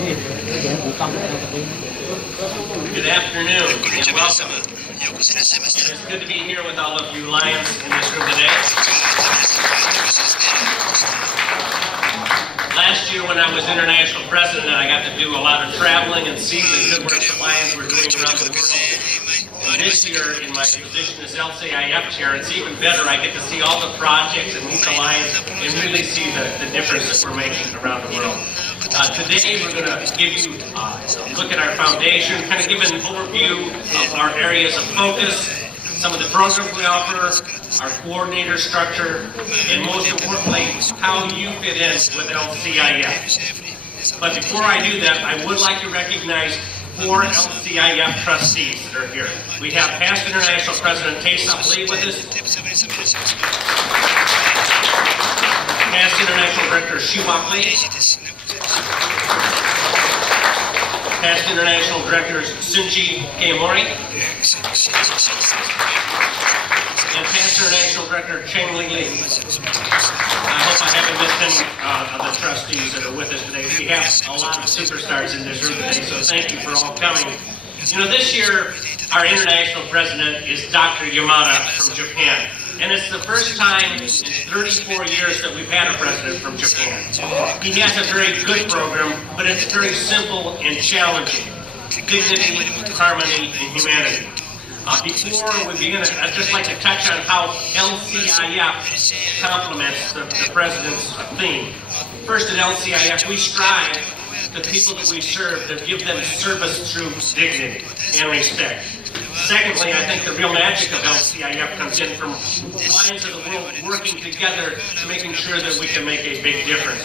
Good afternoon and welcome. It's good to be here with all of you Lions in this room today. Last year when I was international president, I got to do a lot of traveling and see the good work the Lions were doing around the world. And this year, in my position as LCIF chair, it's even better. I get to see all the projects and meet the Lions and really see the difference that we're making around the world. Today, we're going to give you a look at our foundation, kind of give an overview of our areas of focus, some of the programs we offer, our coordinator structure, and most importantly, how you fit in with LCIF. But before I do that, I would like to recognize 4 LCIF trustees that are here. We have past International President Taysop Lee with us, past International Director Shubak Lee, past International Directors Sunji Kiyomori, and past International Director Cheng Ling Lee. I hope I haven't missed any of the trustees that are with us today. We have a lot of superstars in this room today, so thank you for all coming. You know, this year, our international president is Dr. Yamada from Japan. And it's the first time in 34 years that we've had a president from Japan. He has a very good program, but it's very simple and challenging. Dignity, harmony, and humanity. Before we begin, I'd just like to touch on how LCIF complements the president's theme. First, at LCIF, we strive the people that we serve to give them service through dignity and respect. Secondly, I think the real magic of LCIF comes in from Lions of the world working together to making sure that we can make a big difference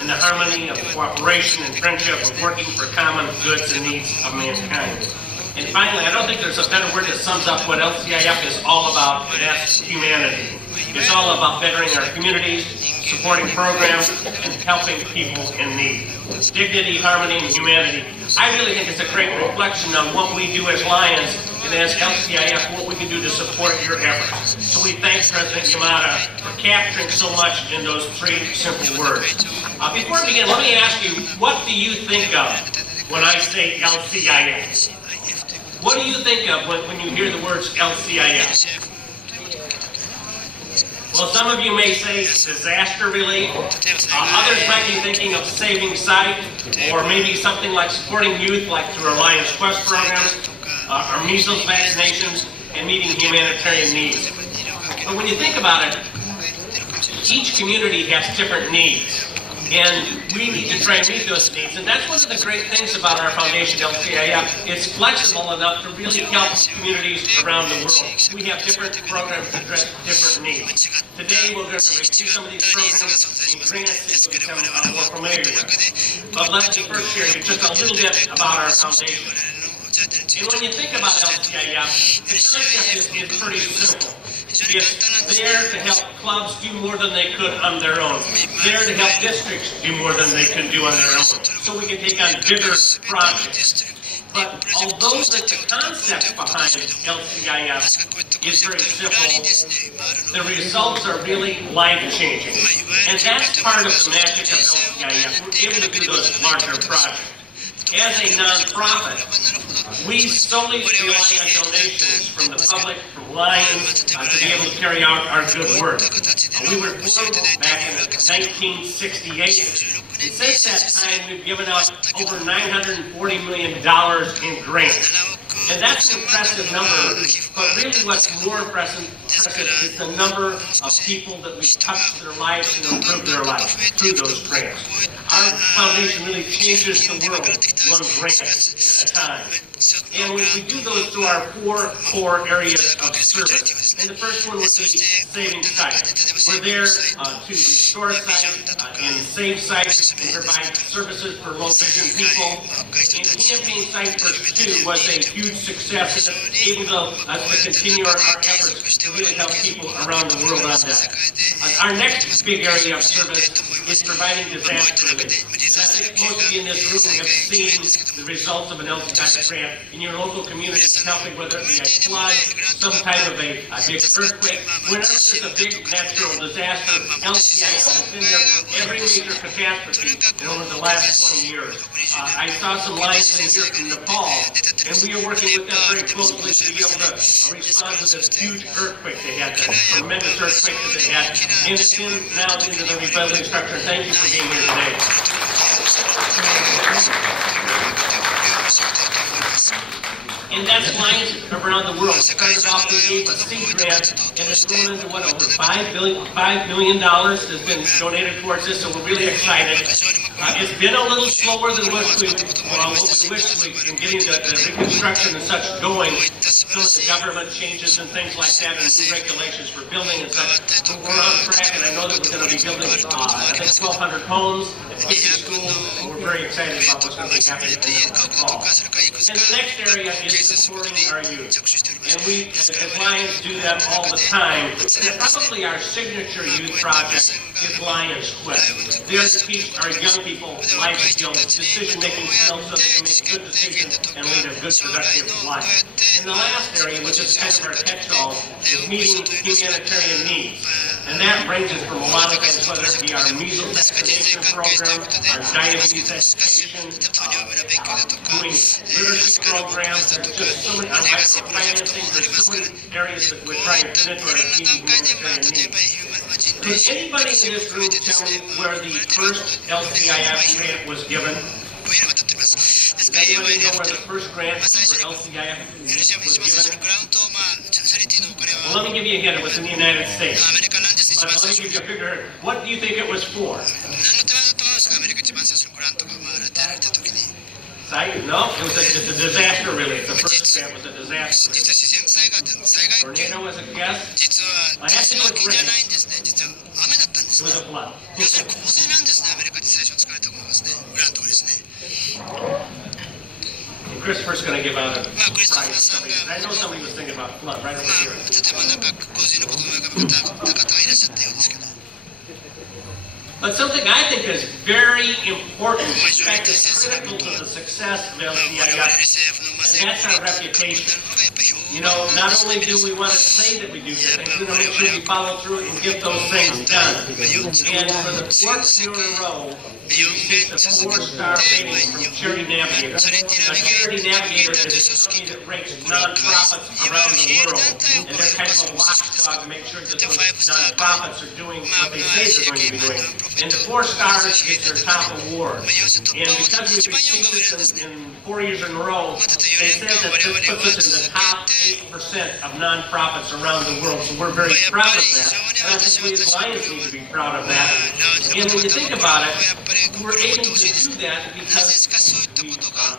in the harmony of cooperation and friendship of working for common goods and needs of mankind. And finally, I don't think there's a better word that sums up what LCIF is all about, and that's humanity. It's all about bettering our communities, supporting programs, and helping people in need. Dignity, harmony, and humanity. I really think it's a great reflection on what we do as Lions and as LCIF, what we can do to support your efforts. So we thank President Yamada for capturing so much in those 3 simple words. Before we begin, let me ask you, what do you think of when I say LCIF? What do you think of when you hear the words LCIF? Well, some of you may say disaster relief. Others might be thinking of saving sight, or maybe something like supporting youth, like through our Lions Quest programs, our measles vaccinations, and meeting humanitarian needs. But when you think about it, each community has different needs. And we need to try and meet those needs. And that's one of the great things about our foundation, LCIF. It's flexible enough to really help communities around the world. We have different programs to address different needs. Today, we're going to review some of these programs and bring us to become more familiar with them. But let me first share just a little bit about our foundation. And when you think about LCIF, the concept is pretty simple. It's there to help clubs do more than they could on their own. There to help districts do more than they can do on their own. So we can take on bigger projects. But although the concept behind LCIF is very simple, the results are really life-changing. And that's part of the magic of LCIF. We're able to do those larger projects. As a nonprofit, we solely rely on donations from the public, from Lions, to be able to carry out our good work. We were formed back in 1968. And since that time, we've given out over $940 million in grants. And that's an impressive number, but really what's more impressive is the number of people that we've touched their lives and improved their lives through those grants. Our foundation really changes the world one grant at a time. And we do those through our 4 core areas of service. And the first one would be saving sites. We're there to restore sites and save sites and provide services for low vision people. And campaign Site First 2 was a huge huge success and able to continue our efforts to really help people around the world on that. Our next big area of service is providing disaster relief. And I think most of you in this room have seen the results of an LCIF grant in your local community, helping whether it be a flood, some kind of a big earthquake. Whenever there's a big natural disaster, LCIF has been there for every major catastrophe over the last 20 years. I saw some lines in here from Nepal, and we are working with them very closely to be able to respond to this huge earthquake they had, that tremendous earthquake that they had. And it's now into the rebuilding structure. Thank you for being here today. And that's lines around the world. Started off, we gave a seed grant, and it's grown into what, over $5 million has been donated towards this, so we're really excited. It's been a little slower than what we wished in getting the reconstruction and such going. Some of the government changes and things like that, and new regulations for building and such. But we're on track, and I know that we're going to be building, I think, 1,200 homes, 50 schools, and we're very excited about what's going to be happening in the fall. And the next area is supporting our youth. And we, as Lions, do that all the time. And probably our signature youth project is Lions Quest. There to teach our young people life skills, decision-making skills, so they can make good decisions and lead a good, productive life. And the last area, which is kind of our catch-all, is meeting humanitarian needs. And that ranges from a lot of things, whether it be our measles vaccination program, our diabetes education, doing literacy programs, there's just so many, our microfinancing, there's so many areas that we're trying to fit into our meeting humanitarian needs. Could anybody in this room tell me where the first LCIF grant was given? Does anybody know where the first grant for LCIF was given? Well, let me give you a hint. It was in the United States. But let me give you a figure. What do you think it was for? No, it's a disaster relief. The first grant was a disaster relief. Tornado was a guess. I have to look rain. It was a flood. And Christopher's going to give out a prize. I know somebody was thinking about flood right over here. But something I think is very important, in fact, is critical to the success of LCIF, and that's our reputation. You know, not only do we want to say that we do good things, we want to make sure we follow through and get those things done. And for the fourth year in a row, we received a 4-star rating from Charity Navigator. Now, Charity Navigator is a company that rates nonprofits around the world, and they're kind of a watchdog to make sure that those nonprofits are doing what they say they're going to be doing. And the 4 stars is their top award. And because we've received this in 4 years in a row, they said that this puts us in the top 8% of nonprofits around the world. So we're very proud of that. And I think we as Lions need to be proud of that. And when you think about it, we're able to do that because we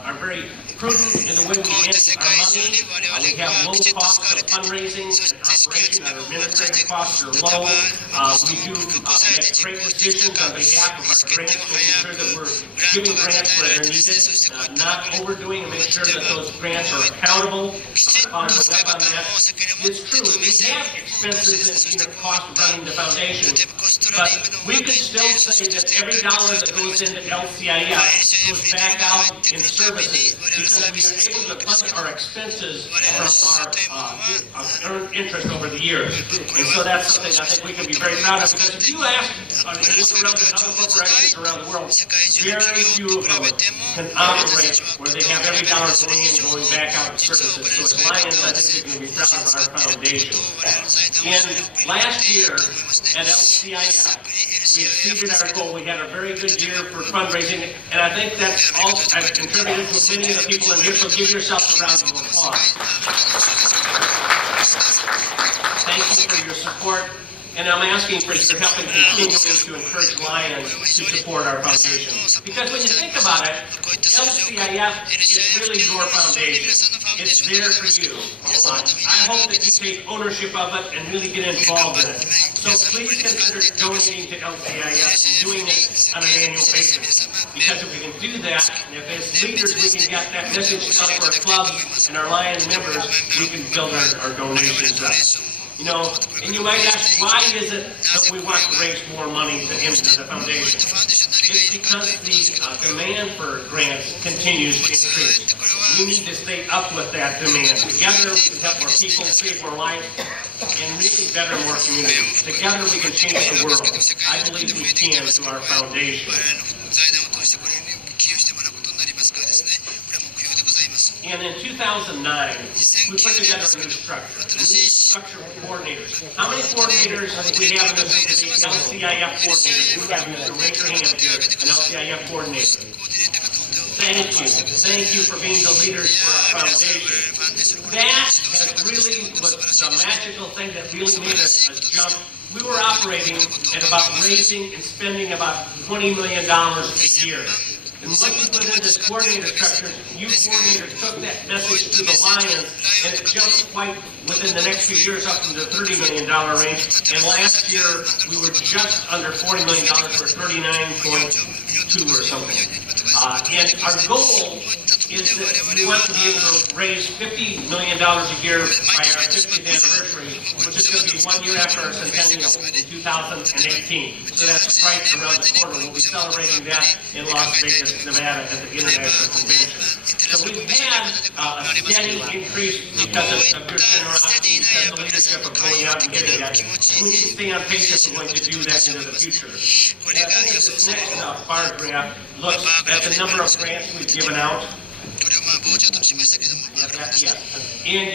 are very prudent in the way we manage our money. We have low costs of fundraising and operation. Our administrative costs are low. We do make great decisions on behalf of our grants, making sure that we're giving grants where they're needed, not overdoing, and make sure that those grants are accountable. Following up on that. It's true, we have expenses and cost of running the foundation, but we can still say that every dollar that goes into LCIF goes back out in services because we are able to fund our expenses from our earned interest over the years. And so that's something I think we can be very proud of, because if you ask look around the other corporations around the world, very few of them can operate where they have every dollar going in and going back out in services. So as Lions, I think we can be proud of our foundation. And last year at LCIF, we exceeded our goal. We had a very good year for fundraising, and I think that's also I've contributed to many of the people in here, so give yourself a round of applause. Thank you for your support, and I'm asking for your help in continuing to encourage Lions to support our foundation. Because when you think about it, LCIF is really your foundation. it's there for you. I hope that you take ownership of it and really get involved in it. So please consider donating to LCIF and doing it on an annual basis. Because if we can do that, and if as leaders we can get that message out to our club and our Lions members, we can build our donations up. You know, and you might ask, why is it that we want to raise more money into the foundation? It's because the demand for grants continues to increase. We need to stay up with that demand. Together we can help more people, save more lives, and really better more communities. Together we can change the world. I believe we can through our foundation. And in 2009, we put together a new structure of coordinators. How many coordinators do we have in this LCIF coordinators? We have Mr. Ranger Hand here, an LCIF coordinator. Thank you. Thank you for being the leaders for our foundation. That has really was the magical thing that really made us jump. We were operating at about raising and spending about $20 million a year. And once we put in this coordinator structure, you coordinators took that message to the Lions, and it jumped quite within the next few years up into the $30 million range. And last year, we were just under $40 million for 39.2 or something. And our goal is that we want to be able to raise $50 million a year by our 50th anniversary, which is going to be 1 year after our centennial in 2018. So that's right around the corner. We'll be celebrating that in Las Vegas, Nevada at the International Convention. So we've had a steady increase because of good generosity, because of leadership of going out and getting that. And we need to stay on pace if we're going to do that into the future. And I think this next bar graph looks at the number of grants we've given out. And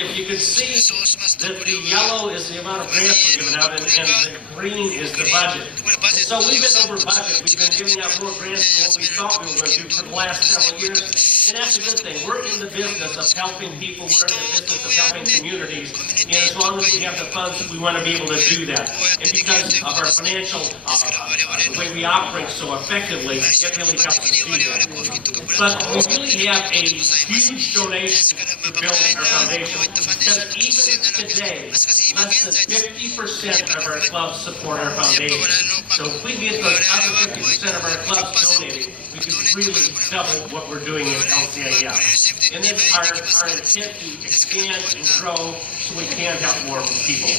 if you can see that the yellow is the amount of grants we're giving out and the green is the budget. And so we've been over budget. We've been giving out more grants than what we thought we were going to do for the last several years. And that's a good thing. We're in the business of helping people. We're in the business of helping communities. And as long as we have the funds, we want to be able to do that. And because of our financial, the way we operate so effectively, it really helps us do that. But we really have a huge donation to build our foundation, because even today, less than 50% of our clubs support our foundation. So if we get those other 50% of our clubs donating, we can really double what we're doing in LCIF. And it's our intent to expand and grow so we can help more people.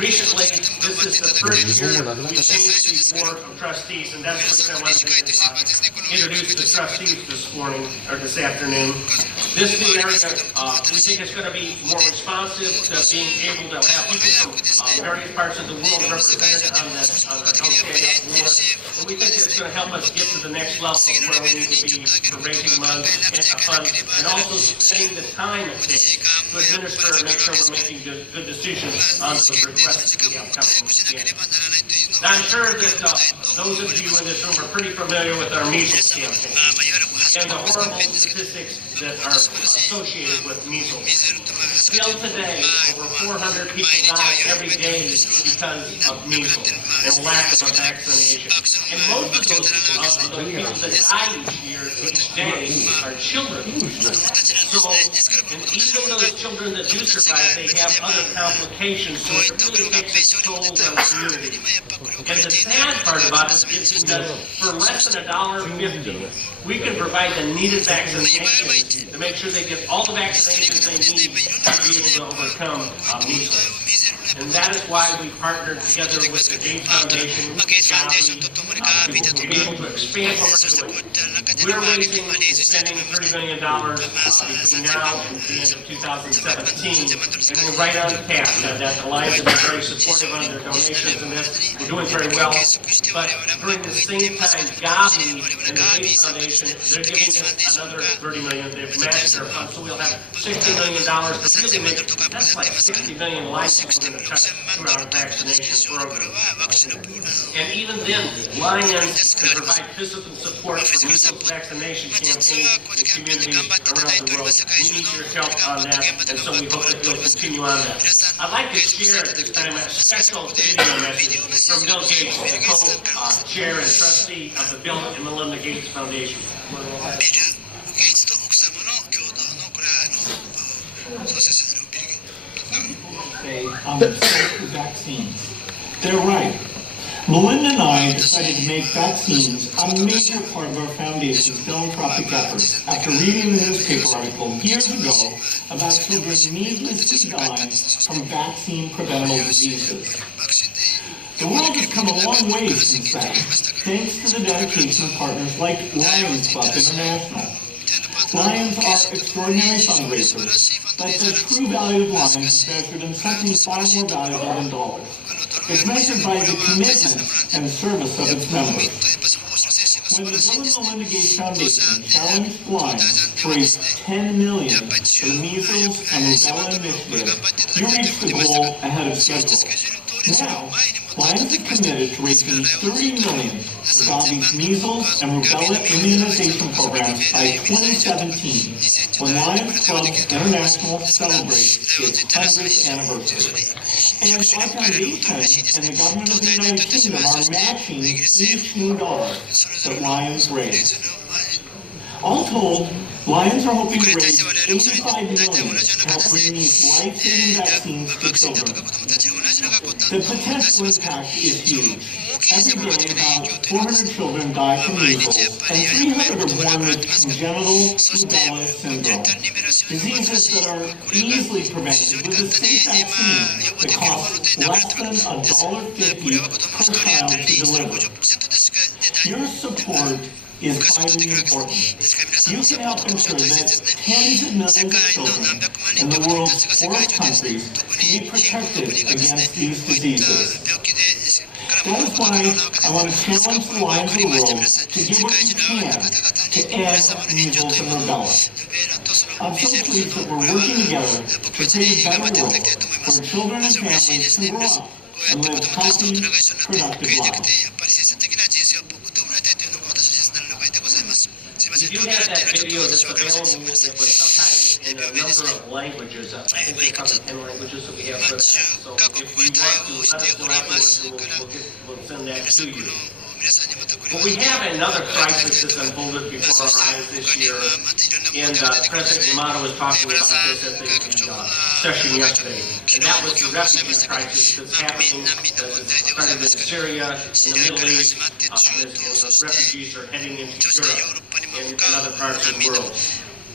Recently, this is the first year we changed the board of trustees, and that's what I wanted to introduce the trustees this morning, or this afternoon. This new area, we think it's going to be more responsive to being able to have people from various parts of the world represented on the LCIF board. And we think it's going to help us get to the next level of where we need to be for raising funds, and also spending the time it takes to administer and make sure we're making good decisions on those requests we have coming in. Now, I'm sure that those of you in this room are pretty familiar with our measles campaign and the horrible statistics that are associated with measles. Still today, over 400 people die every day because of measles and lack of vaccination. And most of those people that die each day are children. So, and even those children that do survive, they have other complications, so it really takes a toll on the community. And the sad part about it is that for less than $1.50, we can provide the needed vaccinations to make sure they get all the vaccinations they need to be able to overcome measles. And that is why we partnered together with the Gates Foundation, to be able to expand what we're doing. We're raising and spending $30 million between now and the end of 2017, and we're right on path. That Alliance has been very supportive on their donations in this. We're doing very well. But during the same time, Gavi and the Gates Foundation, they're giving us another $30 million. They've matched their funds, so we'll have $60 million to really make, that's like 60 million lives we're going to touch through our vaccination program. And even then, Lions can provide physical support for measles vaccination campaigns in communities around the world. We need your help on that, and so we hope that you'll continue on that. I'd like to share at this time a special video message from Bill Gates, co-chair and trustee of the Bill and Melinda Gates Foundation. vaccines. They're right. Melinda and I decided to make vaccines a major part of our foundation's philanthropic efforts after reading a newspaper article years ago about children needlessly dying from vaccine-preventable diseases. The world has come a long way since then, thanks to the dedication of partners like Lions Club International. Lions are extraordinary fundraisers, but the true value of Lions is measured in something far more valuable than dollars. It's measured by the commitment and service of its members. When the Bill and Melinda Gates Foundation challenged Lions to raise $10 million for the measles and rubella initiative, you reached the goal ahead of schedule. Now, Lions is committed to raising $30 million for Gavi's measles and rubella immunization programs by 2017, when Lions Club International celebrates its 100th anniversary. And our foundation and the government of the United Kingdom are matching each new dollar that Lions raise. All told, Lions are hoping to raise $85 million to help bring these life-saving vaccines to children. The potential impact is huge. Every day, about 400 children die from measles, and 300 are born with congenital rubella syndrome, diseases that are easily prevented with a safe vaccine that costs less than $1.50 per child to deliver. Your support is vitally important. You can help ensure that tens of millions of children in the world's poorest countries can be protected against these diseases. That is why I want to challenge the Lions of the world to do what you can to end measles and rubella. I'm so pleased that we're working together to create a better world where children and families can grow up and live healthy, productive lives. We do have that video that's available with subtitles in a number of languages. I think it's about 10 languages that we have for that. So if you want to let us know afterwards, we'll send that to you. But we have another crisis that's unfolded before our eyes this year, and President Yamato was talking about this at the session yesterday, and that was the refugee crisis that's happening, started in Syria, in the Middle East, as refugees are heading into Europe and other parts of the world.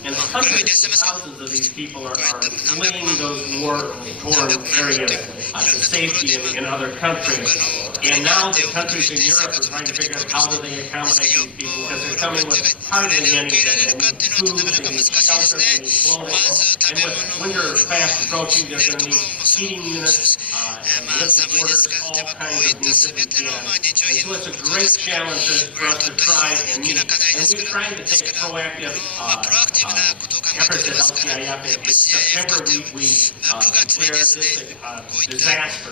And hundreds of thousands of these people are fleeing those war-torn areas to safety in other countries. And now the countries in Europe are trying to figure out how do they accommodate these people, because they're coming with hardly anything. They need food, they need shelter, they need clothing. And with winter fast approaching, they're going to need heating units, liquid borders, all kinds of things. And so it's a great challenge for us to try and meet. And we're trying to take proactive efforts at LCIF. In September, we declared this a disaster,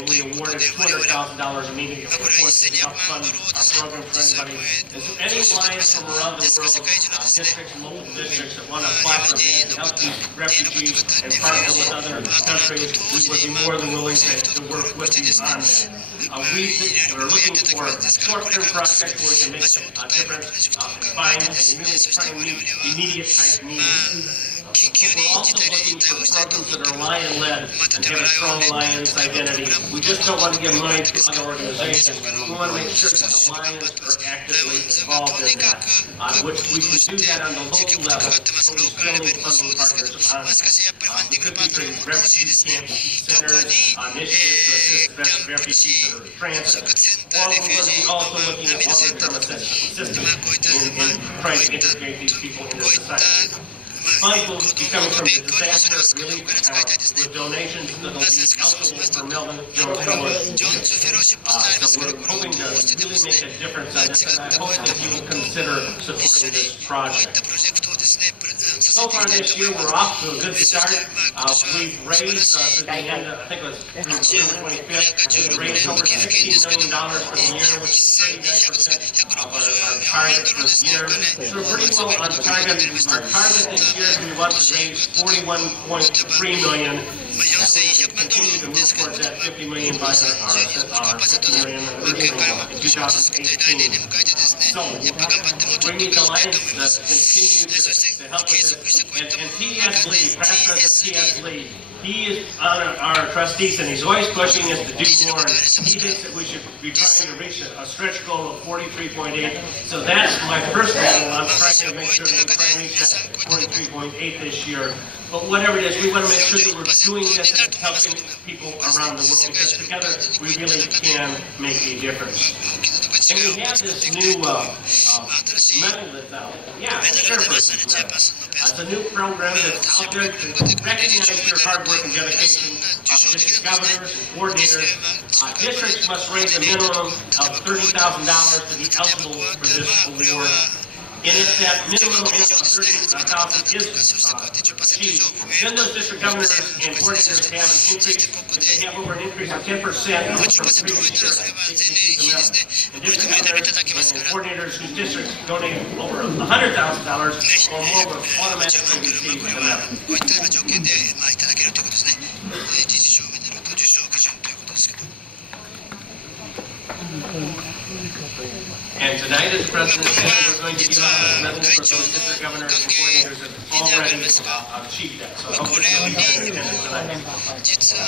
and we awarded $200,000 immediately for to help fund our program for anybody. And so any Lions from around the world, districts, local districts that want to apply for grants to help these refugees and partner with other countries, we would be more than willing to work with you on that. We're looking for short-term projects where we can make a difference, find and really try to meet immediate type needs. We're also looking for programs that are Lion-led and have a strong Lions identity. We just don't want to give money to other organizations. We want to make sure that the Lions are actively involved in that, which we can do that on the local level, but we're still need funding partners on it. We could be creating refugee camps, centers, initiatives to assist refugees that are transit, or we're also looking at longer-term assistance in trying to integrate these people into society. Funds will be coming from the disaster relief account with donations that will be eligible for Melvin Jones Fellowship. So we're hoping to really make a difference on this, and I hope that you will consider supporting this project. So far this year, we're off to a good start. We've raised, at the end, I think it was November 25th, we raised over $16 million for the year, which is 39% of our target for this year. So we're pretty well on target. Our target this year, we want to raise $41.3 million. We continue to move towards that $50 million by 2018. So we need the Lions to continue to help us. And T.S. Lee, past President T.S. Lee, he is on our trustees, and he's always pushing us to do more. And he thinks that we should be trying to reach a stretch goal of 43.8. So that's my personal goal. I'm trying to make sure that we try and reach that 43.8 this year. But whatever it is, we want to make sure that we're doing this and helping people around the world, because together we really can make a difference. And we have this new medal that's out. Yeah, chairperson medal. It's a new program that's out there to recognize your hard work and dedication of district governors and coordinators. Districts must raise a minimum of $30,000 to be eligible for this award. And if that minimum of $30,000 is achieved, then those district governors and coordinators have an increase. They have over an increase of 10% from previous year. And district governors and coordinators whose districts donate over $100,000 or more will automatically receive the medal. And tonight, as the President said, we're going to give out a medal for those district governors and coordinators that already achieved that. So I hope everybody can attend tonight.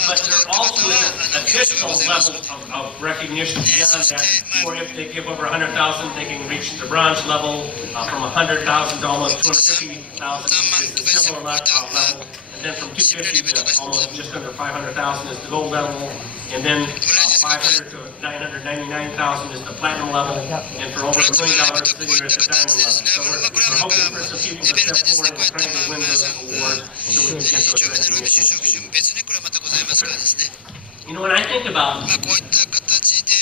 But there also is an additional level of recognition beyond that, or if they give over $100,000, they can reach the bronze level from $100,000 to almost $250,000. It's a similar level. And then from $250,000 to almost just under $500,000 is the gold level. And then $500,000 to $999,000 is the platinum level, and for over $1 million, then you're at the diamond level. So we're hoping for some people to step forward and try to win this award so we can get to it. You know, when I think about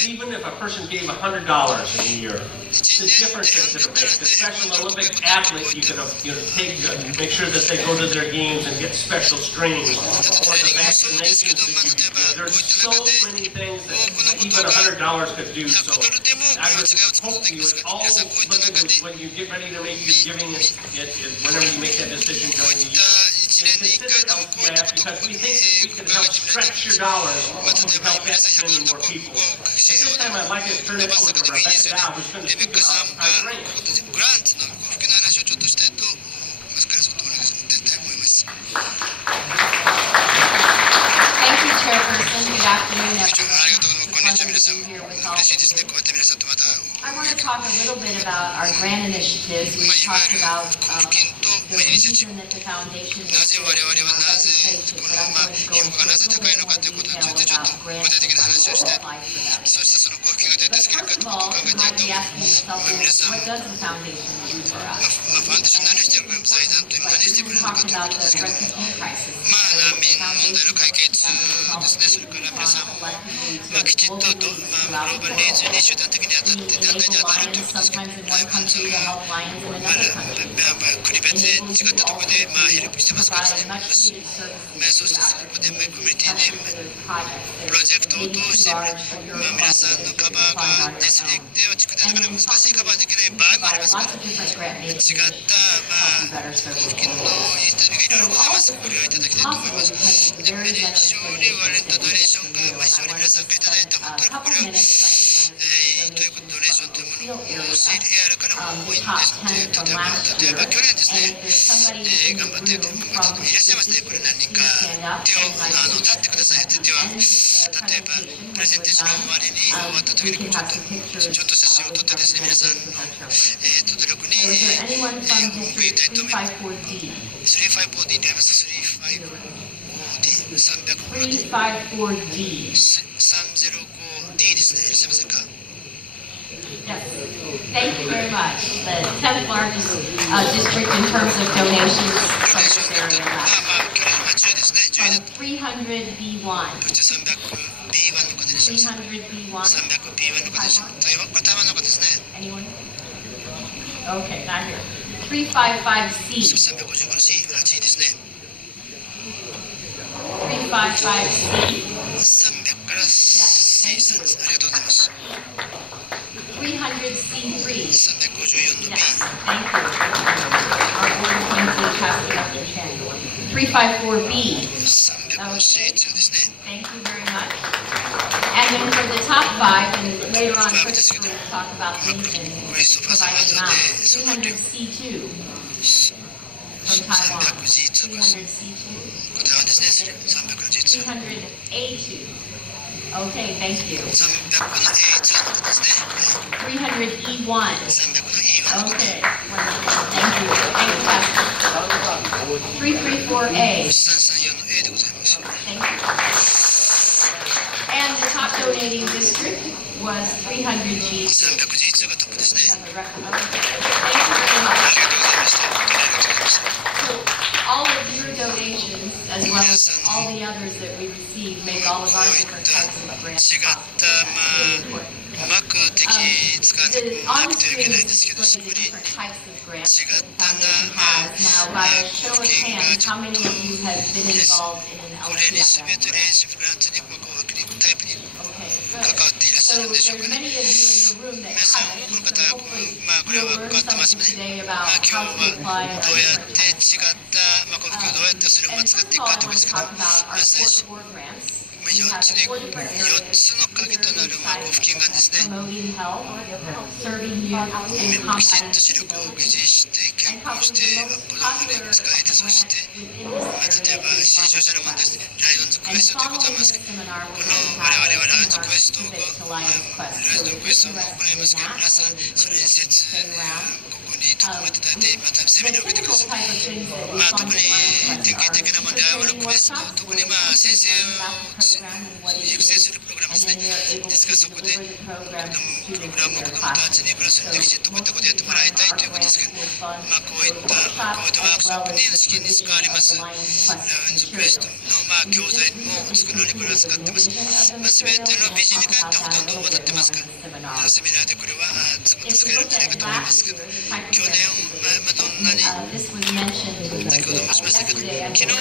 even if a person gave $100 in a year, the difference that it makes. The Special Olympic athlete you could take to make sure that they go to their games and get special screenings, or the vaccinations that you give. There's so many things that even $100 could do. So I would hope you would all look at it when you get ready to make your giving, whenever you make that decision during the year. Consider LCIF, because we think that we can help stretch your dollars to help that many more people. At this time, I'd like to turn it over to Rebecca Dow, who's going to speak about our grant. Thank you, Chairperson. Good afternoon, everyone. I want to talk a little bit about our grant initiatives. We've talked about the reason that the foundation isなぜ我々はなぜこの評価がなぜ高いのかということについてちょっと具体的な話をして、そしてその交付金がどうやってつけるかということを考えたいと思います。皆さん、ファンデーション何をしてくれるか、財団という何をしてくれるのかということですけども、難民問題の解決ですね、それから皆さんも、きちっとグローバルニーズに集団的に当たって団体で当たるということですけども、ライオンズは国別で違ったところでヘルプしてますからですね、そしてそこでコミュニティでプロジェクトを通して皆さんのカバーが実力では蓄電だから難しいカバーできない場合もありますから、違った交付金のインタビューがいろいろございます。ご利用いただきたいと思います。で非常に我々とドネーションが非常に皆さんからいただいた本当にこれをということドネーションというものを教えるから多いんですって、例えば去年ですね、頑張っていらっしゃいますね、これ何人か手を立ってくださいって手は、例えばプレゼンテーションの終わりに終わった時にちょっと写真を撮ってですね、皆さんの努力に報いたいと思います。354D になります。304D ですね、いらっしゃいませんか。Yes, thank you very much. The 10th largest district in terms of donations from this area. 300B1. 300B1 の方です。300B1 の方です。これ台湾の方ですね。Anyone? Okay, not here. 355C. 355の C、8位ですね。355C. 300から C さんです。ありがとうございます。300C3. 354の B. Yes, thank you. Our board team to pass it up to Chen. 354B. 300の C2 ですね。Thank you very much. And then for the top 5, and later on 5ですけ Christopher ど、 will talk about ク these リ and ストファーさん provide が them 後 out. でその量 300C2 from Taiwan. 300G2 これ 300C2. 台湾ですね、300の G2 300A2. Okay, thank you. 300の A2 のことですね。 300E1. 300の E1 のこと。 Okay, wonderful. Thank you. Thank you, Pastor. 334A. 334の A でございます。 Thank you. And the top donating district was 300G. 300G2 がトップですね。 Thank you very あ much. りがとうございました。本当にありがとうございました。 So all of your donations, as well as all the others that we receive, make all of our こういっ different た types of 違 grants った possible. うまく敵使わなくてはいけないんですけど、作り違った Show of hands, how many of you have been involved in an これに全 LCIF? て練習グラントにタイプに Okay, 関 good. わっていらっしゃ So るんでしょう there か are ね。 many of you in the room that 皆さん haven't. 多くの So 方は hopefully これは you'll 分 learn かってます something ね。 today 今 about 日 how は to apply ど our うやっ different て違った幸福をどうやってそれを And 使っ first てい of く all, かという I ことです want to けど、 talk about our まず最 core 初 four grants. 4 We have つで four different 4 areas: つの鍵となる交付金がですね、 promoting health, serving youth, and きちっ combating と視力を維 disability. 持して健康して子供に使えて、そして例えば新商社の問題ですね、ライオンズクエ And ストということを following ます this けど、 seminar, こ we're の going to 我々 have はライオン a ズクエストを seminar ライ specific to Lion's Quest. オンズクエストを行いますけど、皆さんそれにここに留めていただいて、またセミナーを受けてください。特に典型的なもので、ライオンズクエスト、特に先生を育成するプログラムですね。ですからそこでプログラムを子どもたちにクラスにきちっとこういったことをやってもらいたいということですけど、こういったワークショップに資金に使われますライオンズクエストの教材も作るのにこれは使ってます。全てのビジネスに関してはほとんど渡ってますから、セミナーでこれは使えるんじゃないかと思いますけど、去年どんなに先ほど申しましたけど、昨日も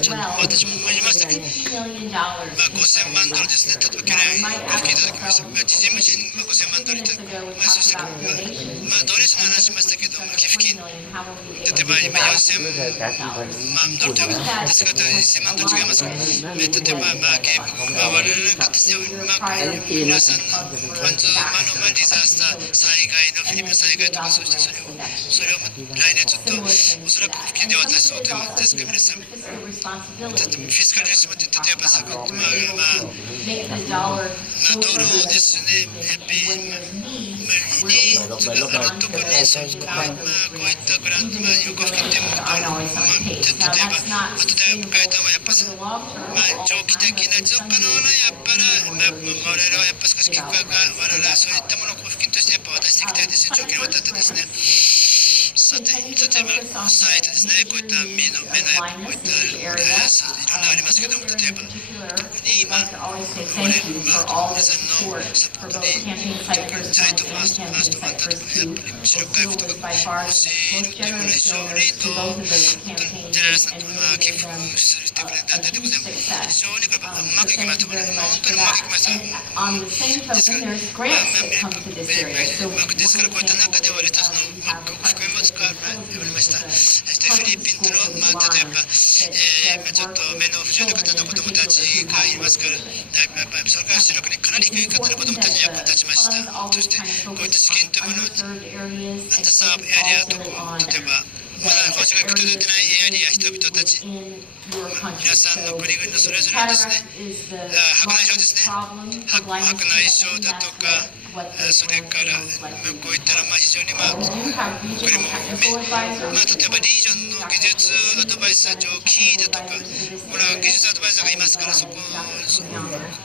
ちょっと私も思いましたけど、$5000万ですね。例えば去年ご付けいただきました。知事無人$5000万いただきそして、ドネーションの話しましたけど、寄付金、例えば今$4000万ということですから、$1000万と違いますから、例えば我々なんかですね、皆さんのファンズリザースター災害のフィリピン災害とか、そしてそれを来年ちょっとおそらく付近で渡しそうと思うんですが、皆さん、フィスカルリスクって例えばさ、ドルをですね、ニーズがあるところにこういったグラント、有効付近というものと、例えば、あとで迎えたのはやっぱり、長期的な持続可能なやっぱり、我々はやっぱり少し結果が我々はそういったものを交付金としてやっぱ渡していきたいですね、長期にわたってですね。さて、例えばサイトですね、こういった目のこういったいろんなありますけども、例えば特に今皆さんのサポートにサイトファーストワンだとかね、やっぱり視力回復とか教えるというものは非常にジェネラルさんと寄付してくれる団体でございます。非常にこれうまくいきました。本当にうまくいきました。ですからこういった中で俺たちの福音も使われました。そしてフィリピンとの、例えば、ちょっと目の不自由な方の子どもたちがいますから、やっぱりそれから視力にかなり低い方の子どもたちに役に立ちました。そしてこういった資金というものをアンダーサーブエリアと例えばまだ星が行き届いてないエリア、人々たち、皆さんの国々のそれぞれですね、白内障ですね、白内障だとか、それからこういったら非常にこれも例えばリージョンの技術アドバイザー上キーだとか、これは技術アドバイザーがいますから、そこ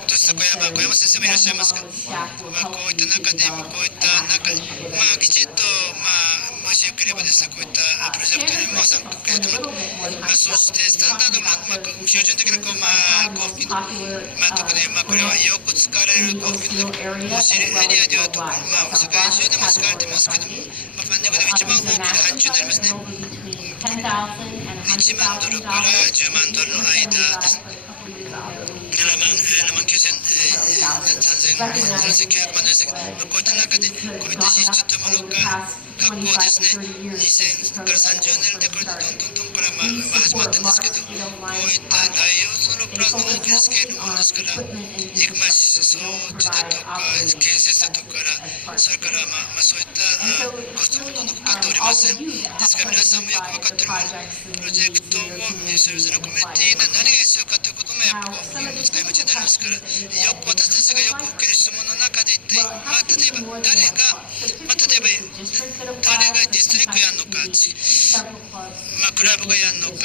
とした小山先生もいらっしゃいますから、こういった中でこういった中にきちっともしよければですね、こういったプロジェクトにも参加やってもらって、そしてスタンダードな標準的な交付金、特にこれはよく使われる交付金で、もしエリアでは世界中でも使われてますけども、ファンディングで一番大きな範疇になりますね。$1万から$10万の間です。7万3900万でしたけど、こういった中でこういった支出というものが学校ですね、2000から30年でこれでどんどんこれは始まったんですけど、こういったライオンズのプラスの大きなスケールのものですから、装置だとか建設だとかそれからそういったコストもどんどんかかっておりません。ですから皆さんもよく分かっているように、プロジェクトをそれぞれのコミュニティに何が必要かということもやっぱり使い道になりますから、よく私たちがよく受ける質問の中で一体、例えば誰がディストリクトやるのか、クラブがやるのか、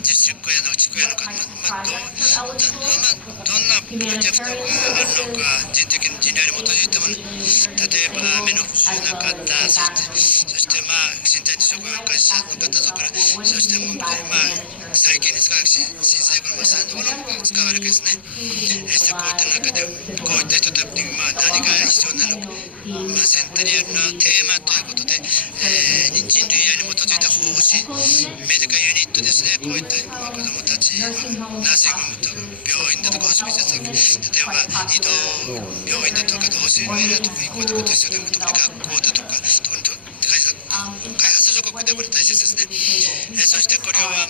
ディストリクトやるのか、地区やるのか、どんなプロジェクトがあるのか、人類に基づいたもの、例えば目の不自由な方、そして身体的障害を会社の方とか、そして再建に使う震災後の3度のが使われるわけですね。こういった中でこういった人たちに何が必要なのか、センタリアルなテーマということで、人類愛に基づいた方針、メディカルユニットですね、こういった子どもたち、ナーシングホームとか病院だとかホスピタルだとか、例えば移動病院だとか同心ウェアとかこういったことですよね、特に学校だとか、特に開発途上国ではこれ大切ですね。そしてこれは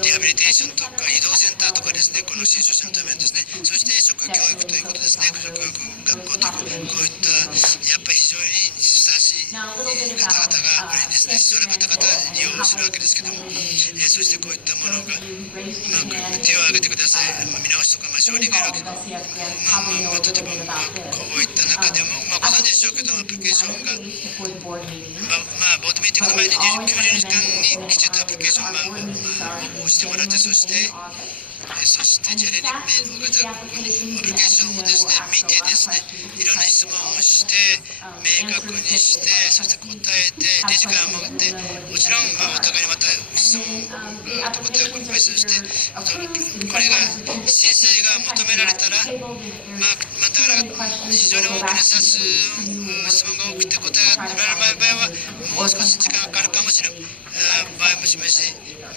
リハビリテーションとか移動センターとかですね、この新症者のためにですね、そして職業教育ということですね、職業学校というこういったやっぱり非常にふさわしい方々がこれにですね、必要な方々が利用するわけですけども、そしてこういったものが手を挙げてください、見直しとか承認があるわけで、例えばこういった中でもご存知でしょうけど、アプリケーションがボードミーティングの前に90時間にきちんとアプリケーションを押してもらって、そしてジェネリックアプリケーションをですね、見てですね、いろんな質問をして、明確にして、そして答えて、理事会を持って、もちろんお互いにまた質問と答えを繰り返して、これが申請が求められたら、だから非常に大きな質問が多くて答えが取られない場合は、もう少し時間がかかるかもしれない場合も示し、我々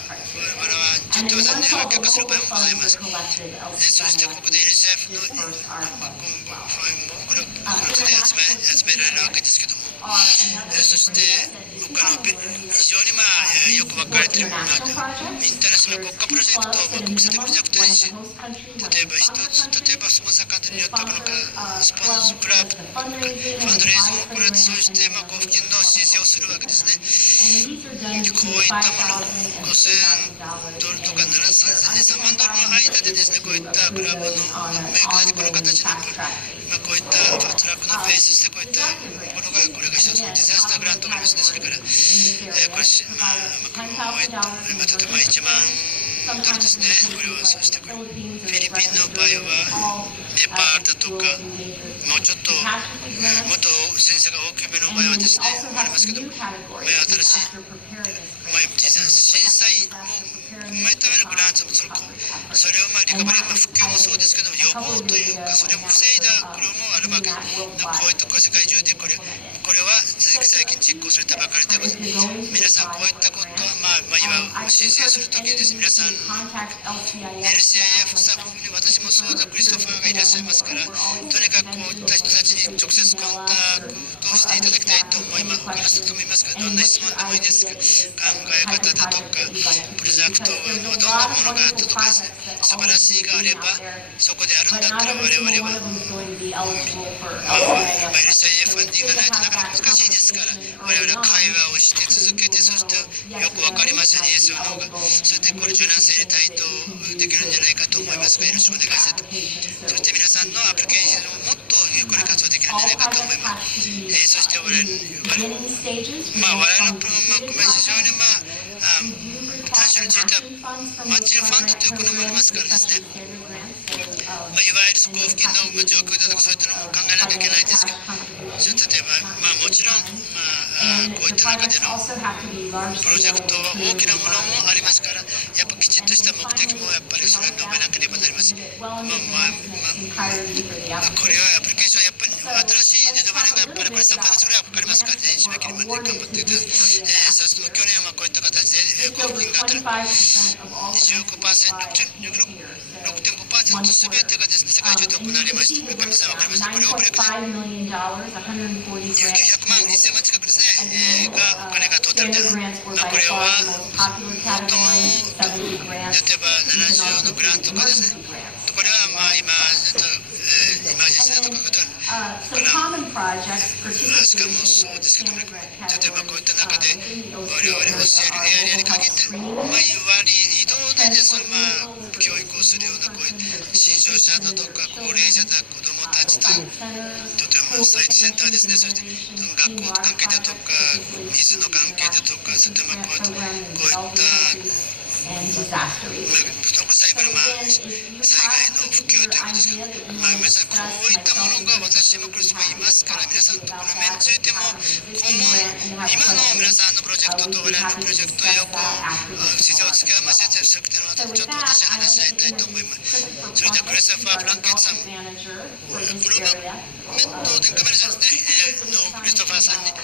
はちょっと残念ながら却下する場合もございます。そしてここで LCIF のこれで集められるわけですけども、そして他の非常によく分かれているインターナショナル国家プロジェクト、国際的プロジェクトにし、例えばスポンサーカントリーによってスポンサークラブとかファンドレイズを行って、そして交付金の申請をするわけですね。こういったもの、$5000とか3万ドルの間でですね、こういったクラブのメーカーでこの形のこういったトラックのベースでこういったものが、これが一つのディザスターグラントがありますね。それから、これ例えば1万ドルですね。これはそしてこれフィリピンの場合はネパールだとか、もうちょっともっと先生が大きめの場合はですねありますけど、新しい震災も埋めためのグラントもそれをリカバリー、復旧もそうですけども、予防というかそれも防いだこれもあるわけで、こういった世界中でこれは最近実行されたばかりということで、皆さんこういったことは、今申請するときにですね、皆さん LCIF スタッフに私もそうだクリストファーがいらっしゃいますから、とにかくこういった人たちに直接コンタクトしていただきたいと思います。他の人ともいますから、どんな質問でもいいですが、考え方だとかプロジェクトのどんなものがあったとかですね、素晴らしいがあればそこであるんだったら、我々はLCIF ファンディングがないとなかなか難しいですから、我々は会話をして続けて、そしてよく分かりましたね、イエスの方が、そしてこれ柔軟性に対等できるんじゃないかと思いますが、よろしくお願いしたいと。そして皆さんのアプリケーションをもっと有効に活用できるんじゃないかと思います。そして我々のプログラムは非常に対象についてはマッチングファンドというものもありますからですね、いわゆる交付金の状況だとかそういったのも考えなきゃいけないんですけど、例えば、もちろん、こういった中でのプロジェクトは大きなものもありますから、やっぱきちっとした目的もやっぱりそれを述べなければなりません。これはアプリケーションはやっぱり新しいデザインがやっぱりこれ3ヶ月ぐらいはかかりますからね、締め切りまで頑張っていただいて、そして去年はこういった形で交付金が6.5% すべてがですね、世界中で行われました。皆さん分かりました。これをブレイクで900万、1000万近くですね、お金がトータルで、これは最も例えば70のグラントとかですね、これはイマージェンシーだとか、しかもそうですけども、例えばこういった中で我々教えるエアリアに限って、いわゆる移動でですね、教育をするようなこういう新傷者だとか高齢者だ、子どもたちとてもサイトセンターですね、そして学校関係だとか水の関係だとか、そしてこういった最後の災害の普及ということですけど、皆さんこういったものが私もクリスマいますから、皆さんとこの面についても今の皆さんのプロジェクトと我々のプロジェクトを姿勢をつけ合わせてちょっと私は話し合いたいと思います。それではクリストファー・ブランケットさん、プロメント電化マネージャーですねのクリストファーさんに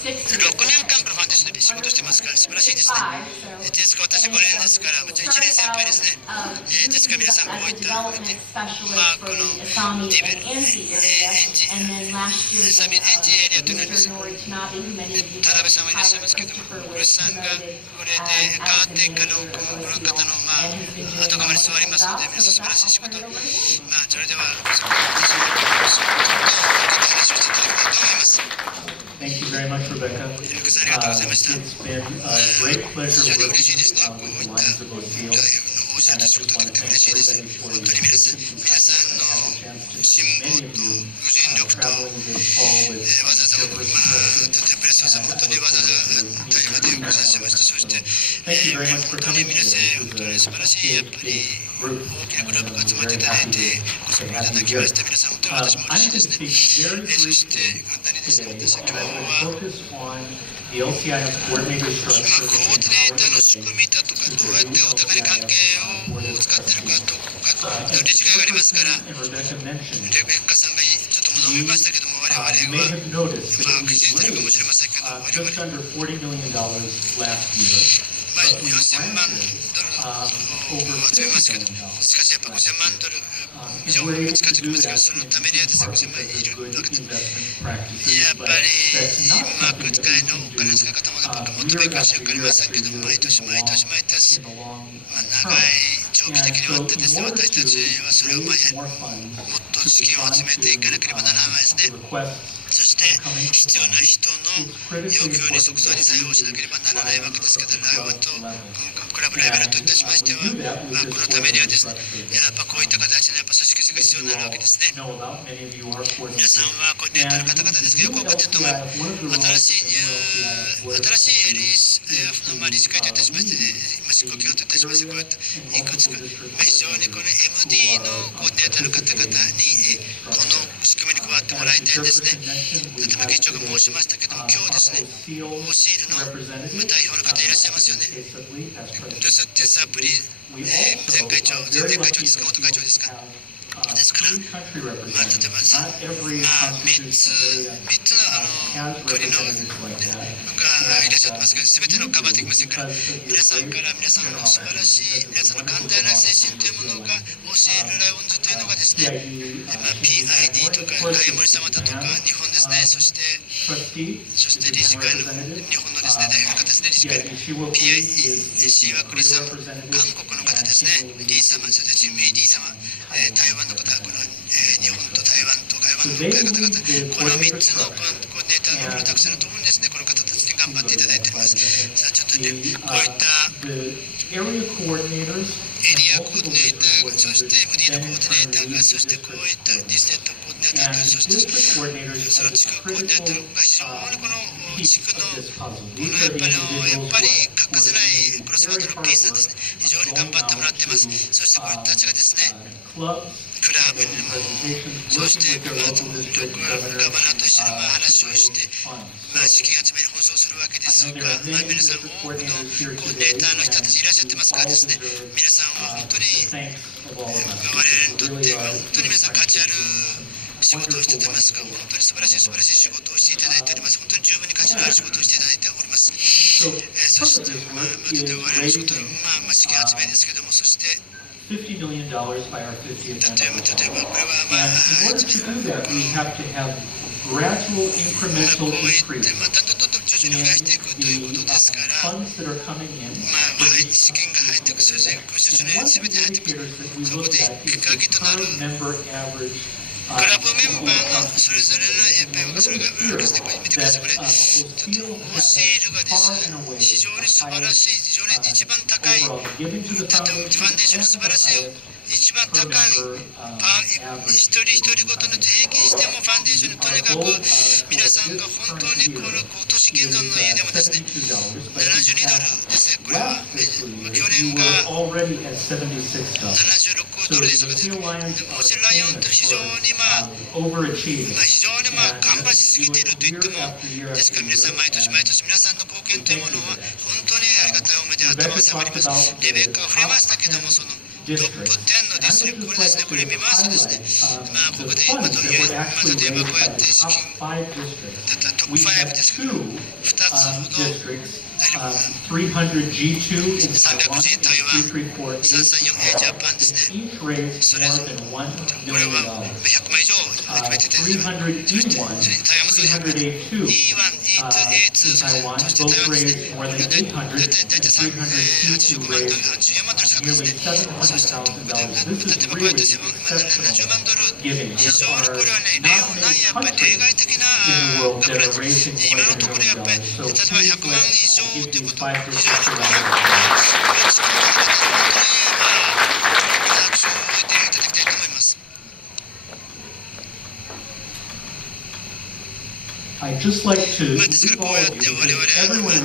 6年間このファンデーションで仕事してますから素晴らしいですね。ですから私5年ですから1年先輩ですね。ですから皆さんこういったこのディベルエンジエリアというのはですね、田辺さんはいらっしゃいますけども、クリスさんがこれで変わってからこの方の後釜に座りますので、皆さん素晴らしい仕事それでは話をしていただきたいと思います。Thank you very much, Rebecca. It's been a great pleasure working with the Lions of Ocean. お仕事することができて嬉しいです。本当に皆さんの辛抱と無尽力と、わざわざプレストさん、本当にわざわざ大変までよくさせました。そして、本当に皆さん、本当に素晴らしい、やっぱり大きなグループが集まっていただいて、ご参加いただきました。皆さん、本当に私も嬉しいですね。そして、簡単にですね、私は今日は、コーディネーターの仕組みだとか、どうやってお互いに関係を使っているかとか、理事会がありますから、レベッカさんがちょっとも述べましたけども、我々は、気づいているかもしれませんけど、我々4000万ドルを集めますけど、しかしやっぱ5000万ドル以上が近づきますけど、そのためにはですね、5000万いるわけです。やっぱりうまく使いのお金の使い方ももっと勉強しなきゃいけませんけど、毎年長い長期的にわってですね、私たちはそれをもっと資金を集めていかなければならないですね。そして必要な人の要求に即座に対応しなければならないわけですけど、ライオンとクラブレベルといたしましては、このためにはですね、やっぱこういった形の組織図が必要になるわけですね。皆さんはコーディネーターの方々ですが、よく分かっていると思います。新しい LCIF の理事会といたしまして、執行機関といたしまして、こういったいくつか、非常にこの MD のコーディネーターの方々にこの仕組みに加わってもらいたいんですね。例えば議長が申しましたけども、今日ですね、オシールの代表の方いらっしゃいますよね。ルス・テサプリ前会長ですか、元会長ですか。ですから、例えば3つの国のがいらっしゃってますけど、全てのカバーできませんから、皆さんの素晴らしい、皆さんの寛大な精神というものが教えるライオンズというのがですね、PID とか外森様だとか日本ですね、そして理事会の日本のですね、代表の方ですね、理事会の PIC はクリさん、韓国の方ですね、リー様、そしてジンメイ・リー様、台湾の方、この日本と台湾と台湾の方々、この3つのコーディネーターのプロダクションのところにですね、この方たちに頑張っていただいております。さあちょっとね、こういったエリアコーディネーター、そして MD のコーディネーターが、そしてこういったディステントコーディネーターと、そしてその地区コーディネーターが非常にこの地区のやっぱり欠かせないクロスワードのピースなんですね。非常に頑張ってもらってます。そしてこういう人たちがですね、クラブにも、そしてガバナーと一緒に話をして、資金集めに奔走するわけですが、皆さん多くのコーディネーターの人たちいらっしゃってますからですね、皆さんは本当に我々にとっては本当に皆さん価値ある仕事をしていますが、本当に素晴らしい仕事をしていただいております。本当に十分に価値のある仕事をしていただいております。そそして、我々の仕事の、資金集めですけども、そして、$50 million by our 50th 例えば、これは、And in order to do that, we have to have gradual こ incremental ういって、 increase どんどん徐々に増やしていくということですから、 funds that are coming in. 資金が入っていく、そして、徐々に全て入っていく、そこで鍵となる、 member average クラブメンバーのそれぞれのやっぱりそれがあるんですね。これ見てください。これオシールがですね、非常に素晴らしい、非常に一番高い、ファンデーションの素晴らしい、一番高い一人一人ごとの平均してもファンデーションにとにかく皆さんが本当にこの今年現存の家でもですね、$72ですね。これは去年が$76でしたけど、もしライオンと非常に非常に頑張りすぎていると言っても、ですから皆さん毎年皆さんの貢献というものは本当にありがたい思いで頭が下がります。レベッカは触れましたけども、そのトップ10のですね、これですね、これ見ますとですね、ここで例えばこうやって資金だったらトップ5ですけど、2つほど300G 台湾、334A ジャパンですね、それぞれこれは100万以上始めてて、そして台湾もそう100、E1、E2、A2、そして台湾ですね、これ大体85万ドル、84万ドルしかですね、そして例えばこうやって70万ドル、非常にこれはね、やっぱり例外的な額なんです。今のところやっぱり、例えば100万以上ということ、非常にこういう、拍手を置いていただきたいと思います。ですからこうやって我々、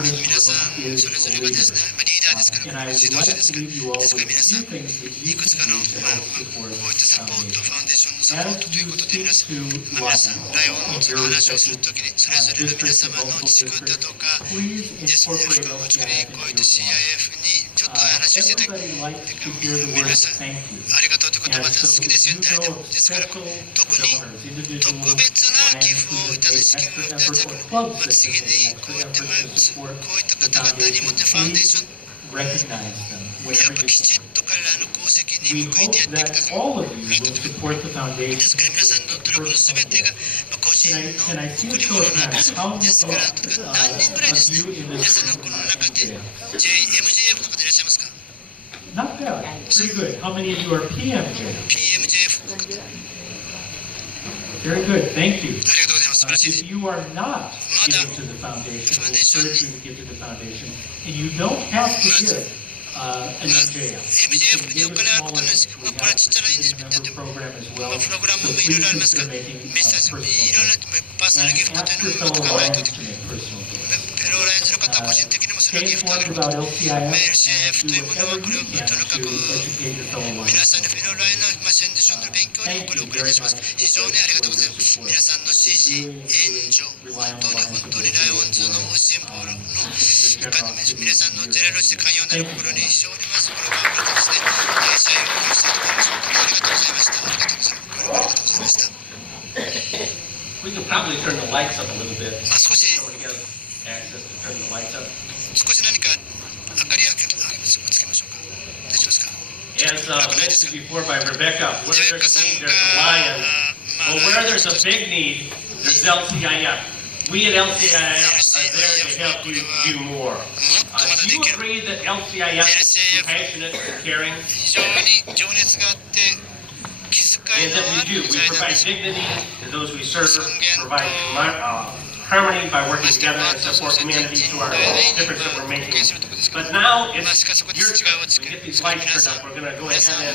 皆さんそれぞれがですね、リーダーですから、指導者ですから、ですから皆さん、いくつかの、こういったサポート、ファンデーションのサポートということで、皆さん、ライオンズの話をするときに、それぞれの皆様の地区だとかですね、福岡地区にこういった CIF にちょっと話をしていただき、皆さん、ありがとうという言葉が好きですよね、誰でも。ですから、特に特別な寄付をいただき、資金をいただく、次にこういった方々にもってファンデーション、やっぱきちっと彼らの功績に報いてやってきたとですから皆さんの努力のすべてが個人の贈り物なんです。ですから何人ぐらいですね、皆さんのこの中で MJF の方いらっしゃいますか？ Not bad. Pretty good. How many of you are PMJF の方。Very good. Thank you. ありがとうございます。素晴らしいです。 If you are not giving to the foundation, we'll encourage you to give to the foundation, and you don't have to give an MJF. MJF にお金あることなんです。これはちっちゃないんです。プログラムもいろいろありますから、メッセージ、いろんなパーソナルギフトというのを考えておいて、ペローラインズの方は個人的にもそれをギフトあげること、LCIF というものはこれをとにかく皆さんのペローラインのセンデーションの勉強にもこれをお送りいたします。非常にありがとうございます。皆さんの支持、援助、本当にライオンズのシンボルの皆さんのゼラロして寛容なる心に非常にまずこれが送れてですね、大謝をしたいと思います。本当にありがとうございました。ありがとうございます。ありがとうございました。We could probably turn the lights up a little bit. 少し Access to turn the lights up. 少し何か明かりをつけましょうか。大丈夫ですか。 As mentioned before by Rebecca, where there's a need, there's a lion. Well, where there's a big need, there's LCIF. We at LCIF are there to help you do more. Do you agree that LCIF is compassionate and caring? 非常に情熱があって気遣い And の that あ we る do. 財 We 団で provide す。 dignity to those we serve, provide harmony by working together and support humanity through our difference that we're making. But now it's your turn to get these lights turned up. We're going to go ahead and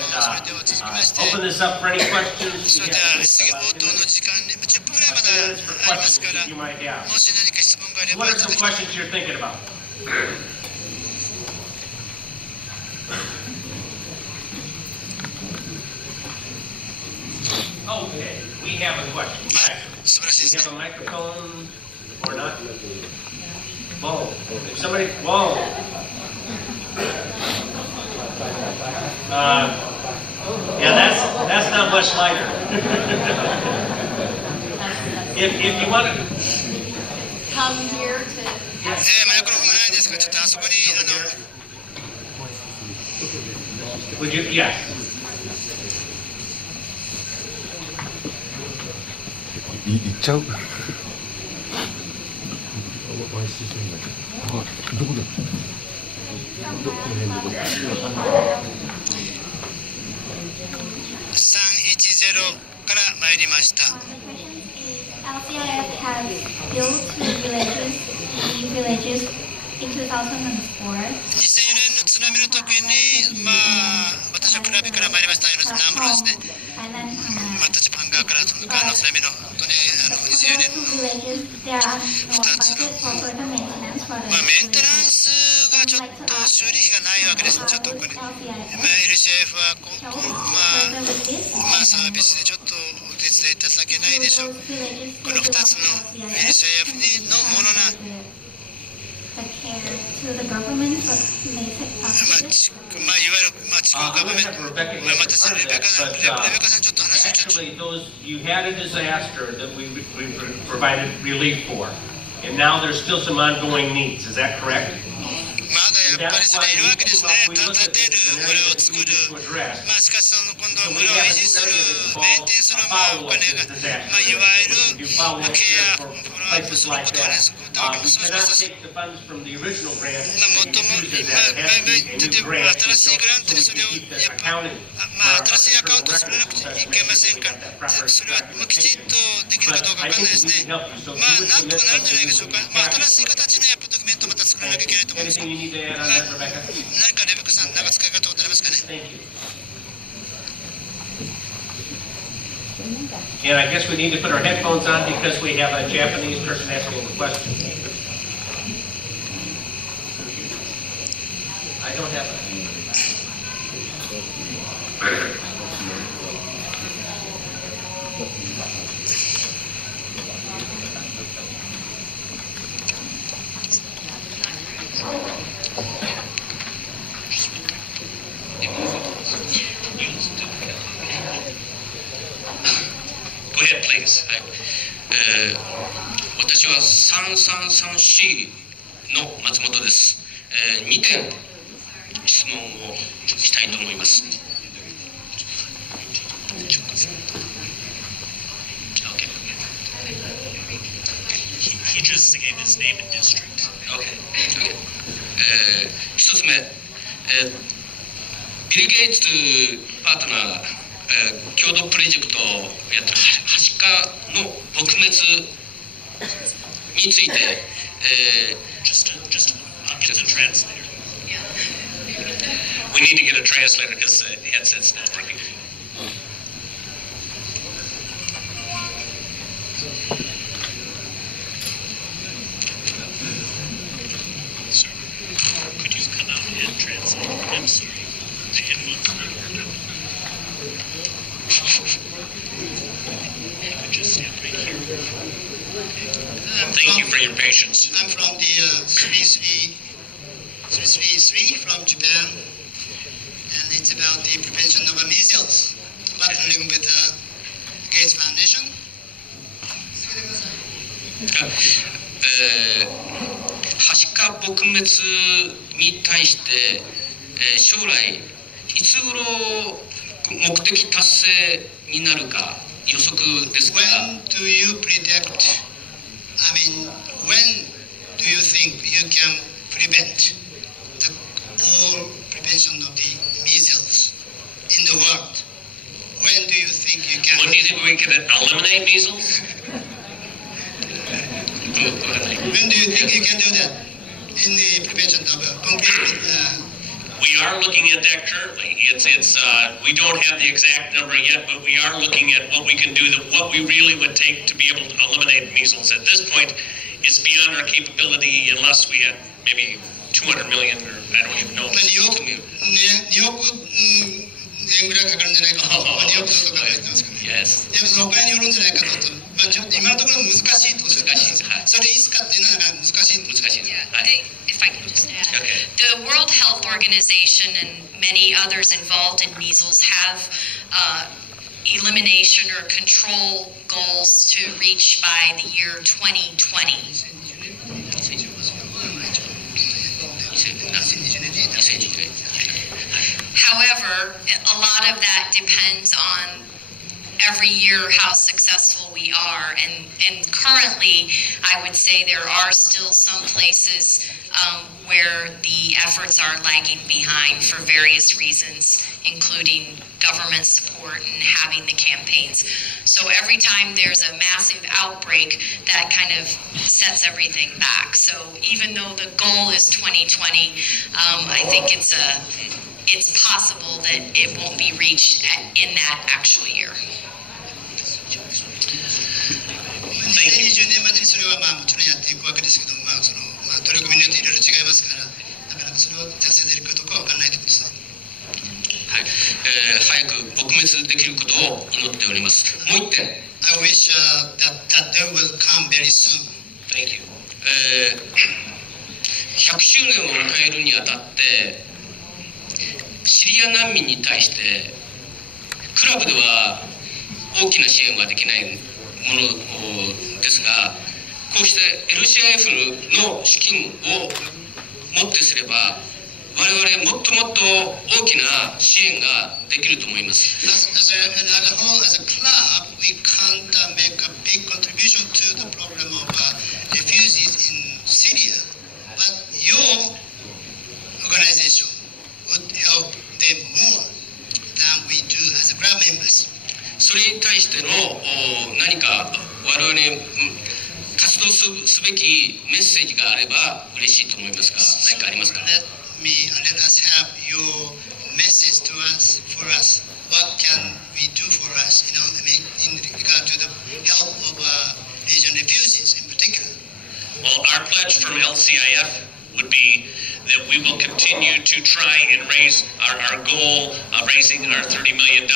open this up for any questions そ you れでは have. 質疑応答の時間に10分ぐらいまだありますから、 You might have. もし何か質問があれば What い are た some だきたい。 questions you're thinking about? Okay, we have a question. 素晴らしい We です have ね。 a microphone or not? Whoa. If somebody, whoa. Yeah, that's not much lighter. If you want to, Come here to. マイクロフォンがないですが、ちょっとあそこにWould you? Yes. 行っちゃう。どこだ。310から参りました。LCIF has built villages in 2004. 2004年の津波の時に、私はクラビから参りました南部のですね、ジャパン側から津波の本当に2004年の2つの、メンテナンスがちょっと修理費がないわけですね。ちょっとこれ、LCIF はサービスでちょっとお手伝いいただけないでしょう。この2つの LCIF のものないわゆる地方ガバメント、私レベカさんちょっと話をactually you had a disaster that we provided relief for, and now there's still some ongoing needs. Is that correct? まだやっぱりそれいるわけですね。建てる村を作る、しかしその今度は村を維持する、メンテするお金が、いわゆるケア、フォローアップすることがね、そういったわけもそうしますし、もっとも、例えば新しいグラントにそれをやっぱ新しいアカウントを作らなくちゃいけませんから、それはきちっとできるかどうかわかんないですね。なんとかなるんじゃないでしょうか。新しい形のやっぱドキュメントをまた作らなきゃいけないと思うんですけど。何かレベッカさん、何か使い方ありますかね。And I guess we need to put our headphones on because we have a Japanese person asking a question. I don't have a... Go ahead, please. 私は 333C の松本です。2点質問をしたいと思います。He just gave his name and district. Okay. 一つ目、ビル・ゲイツパートナー共同プロジェクトをやってるはしかの撲滅について、Just I'll get the translator. We need to get a translator because the headset's not working. Sir, could you come out and translate? I'm sorry. The headphones are not working. I could just stand right here. Thank you for your patience. I'm from the 333 from Japan, and it's about the prevention of measles, partnering with the Gates Foundation. はしか撲滅に対して、将来いつ頃目的達成になるか予測ですが。 When do you predict? I mean, when do you think you can prevent all prevention of the measles in the world? When do you think you can? When do you think we can eliminate measles? When do you think you can do that in the prevention of complete? We are looking at that currently. It's we don't have the exact number yet, but we are looking at what we can do, what we really would take to be able to eliminate measles. At this point, it's beyond our capability unless we had maybe 200 million or I don't even know. 2億円ぐらいかかるんじゃないかと、2億ドルとか言ってますけどね。お金によるんじゃないかと、ちょっと今のところ難しいとおっしゃってます。それいつかっていうのは難しい。If I can just add, the World Health Organization and many others involved in measles have elimination or control goals to reach by the year 2020. a lot of that depends on every year how successful we are, and currently I would say there are still some places where the efforts are lagging behind for various reasons, including government support and having the campaigns. So every time there's a massive outbreak, that kind of sets everything back. So even though the goal is 2020, I think it's possible that it won't be reached in that actual year. 2020年までにそれはもちろんやっていくわけですけども、取り組みによっていろいろ違いますから、なかなかそれを達成できるかどうかは分からないということですね。はい、早く撲滅できることを祈っております。もう一点。I wish that day will come very soon. Thank you. 100周年を迎えるにあたって、シリア難民に対してクラブでは大きな支援はできないものですが、こうして LCIF の資金をもってすれば、我々もっともっと大きな支援ができると思います。As a whole, as a club, we can't make a big contribution to the problem of refugees in Syria, but your organization would help them more than we do as a club members. それに対しての何か我々に活動すべきメッセージがあれば嬉しいと思いますが、何かありますか？ Let us have your message to us, for us. What can we do for us, in regard to the help of Asian refugees in particular? Well, our pledge from LCIF would be that we will continue to try and raise our goal of raising our $30 million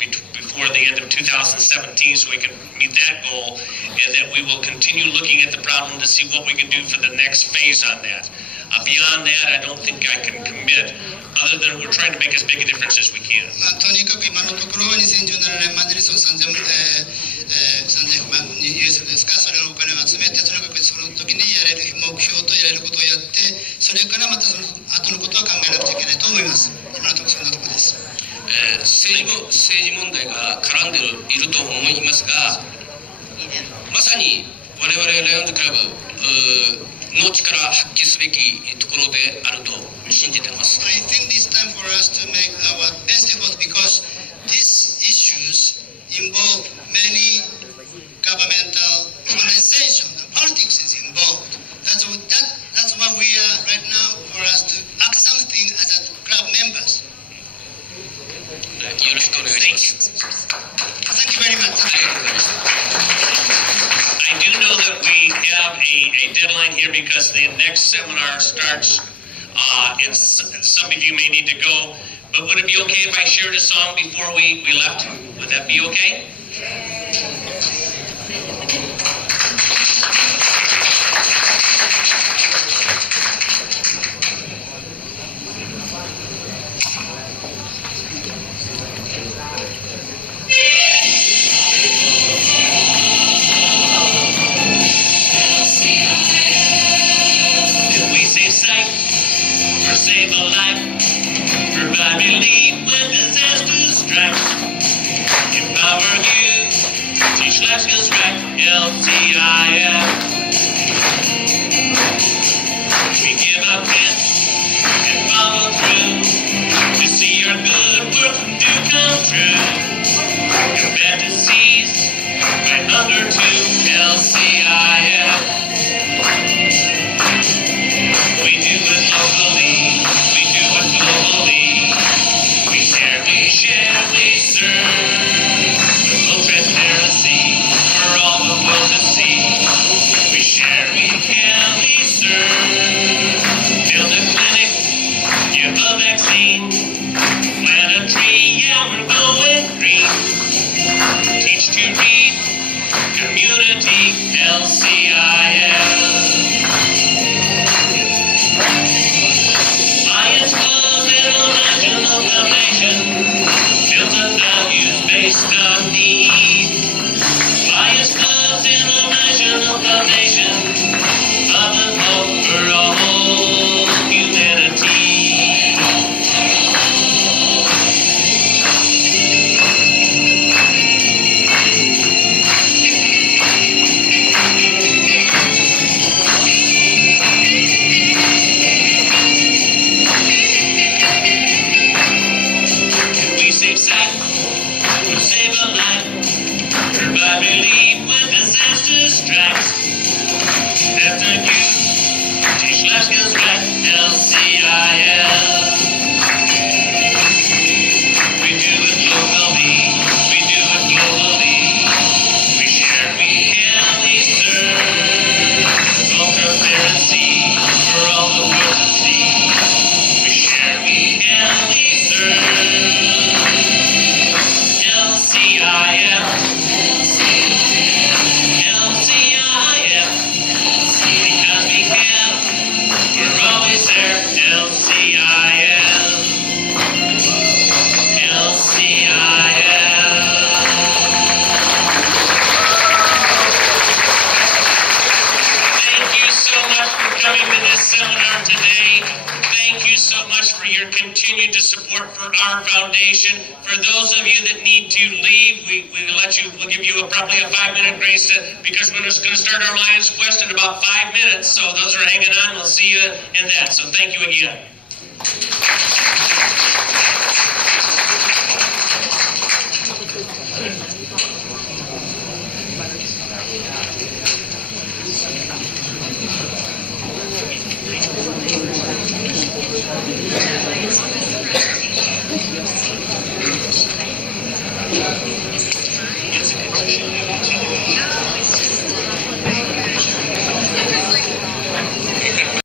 before the end of 2017 so we can meet that goal, and that we will continue looking at the problem to see what we can do for the next phase on that. Beyond that, I don't think I can commit, other than we're trying to make as big a difference as we can. とにかく今のところは2017年までに3000万ユーロですか、それのお金を集めて、とにかくその時にやれる目標とやれることをやって、それからまたその後のことは考えなくちゃいけないと思います。今のところそんなところです。政治問題が絡んでいると思いますが、まさに我々ライオンズクラブの力を発揮すべきところであると信じています。I think this time for us to make our best effort, because these issues involve many governmental organizations, the politics is involved. That's why we are right now for us to act something as a club members. よろしくお願いします。Thank you very much. I do know that we have a deadline here because the next seminar starts, and some of you may need to go. But would it be okay if I shared a song before we left? Would that be okay? Save a life, provide relief when disaster strikes. Empower you to for all the good things we share, we can deserve. LCIF, LCIF, because we can, we're always there. LCIF, LCIF. Thank you so much for coming to this seminar today. Thank you so much for your continued support for our foundation. For those of you that need to leave, we'll give you probably a 5-minute grace because we're just going to start our Lions Quest in about 5 minutes. So those are hanging on. We'll see you in that. So thank you again.